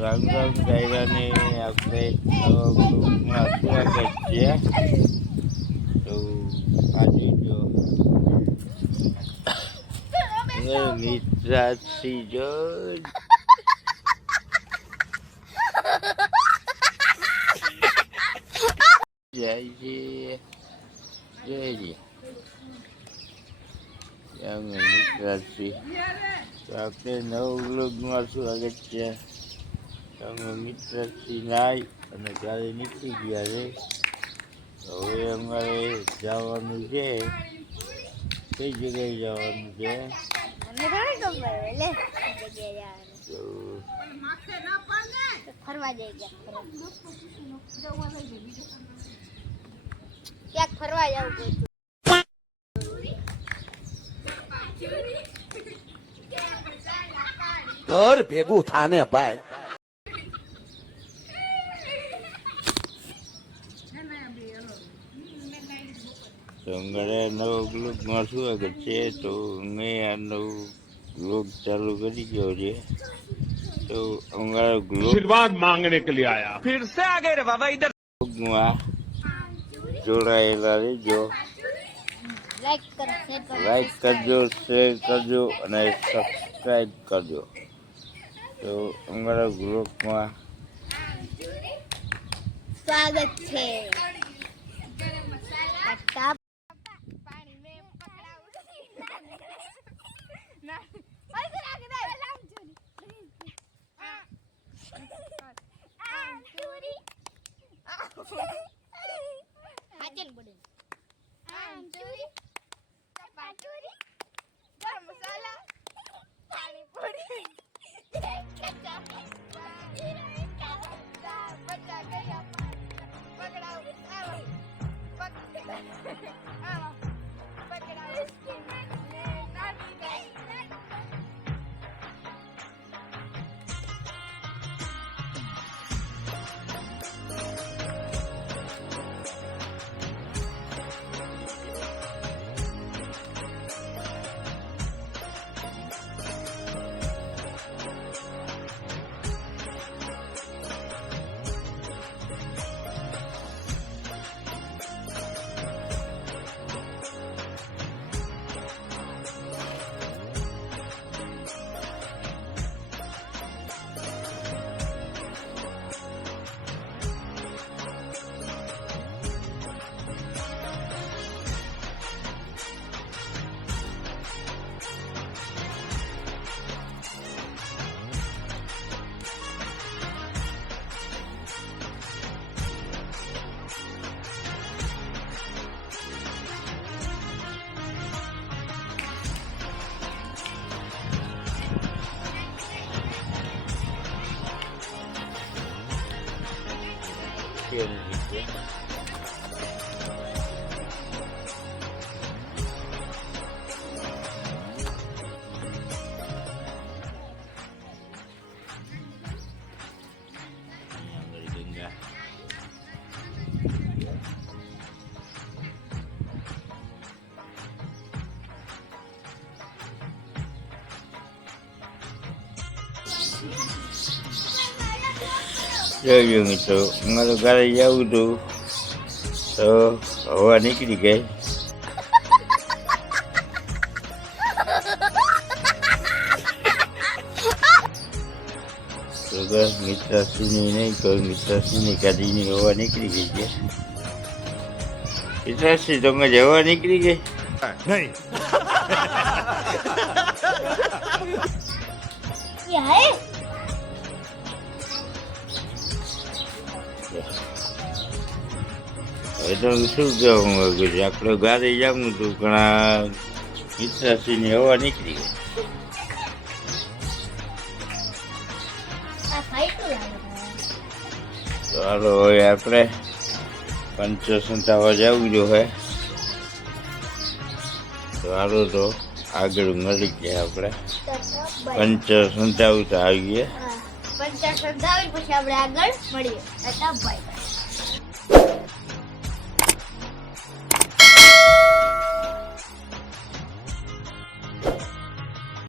રંગ રંગ ડાયરાને આપણે ગ્રુપમાં સ્વાગત છે. તો આજે જો મિત્રાક્ષી જો જાય છે મિત્રાક્ષી. તો આપણે નવ વ્લોગમાં સ્વાગત છે. અમે મિત્રાક્ષી નાઈ અને ત્યારે નીકળી ગયા છે. હવે અમારે જવાનું છે. કઈ જગ્યાએ જવાનું છે? ફરવા જઈ ક્યાંક ફરવા જવું ઘર ભેગું થાને ભાઈ. તો અમારે નવો ગ્રુપમાં સ્વાગત છે. તો મેં આ નવું ગ્રુપ ચાલુ કરી ગયો છે. તો અમારા ગ્રુપ आशीर्वाद मांगने के लिए आया फिर से आ गए रे बाबा इधर. ગ્રુપમાં જોડાયેલા રહેજો. લાઈક કરજો, શેર કરજો અને સબસ્ક્રાઈબ કરજો. તો અમારા ગ્રુપમાં સ્વાગત છે. જોયું મિત્રો, અમારે ઘરે જવું હતું તો હવા નીકળી ગઈ. તો બસ મિત્રાક્ષીની નહીં તો મિત્રાક્ષીની ગાડીની હવા નીકળી ગઈ છે. મિત્રાક્ષી તમારી હવા નીકળી ગઈ नहीं. હવે તો શું કહેવા માંગુ છું, આપણે ગાડી જવું હતું પણ આ મિત્રાક્ષીની હવા નીકળી ગઈ. તો હાલો હવે આપણે પંચો સંતાવા જવું જોઈએ. તો હાલો તો આગળ મળી ગયા આપણે પંચો સંતાવું તો આવીએ. પછી આપણે આગળ મળીએ.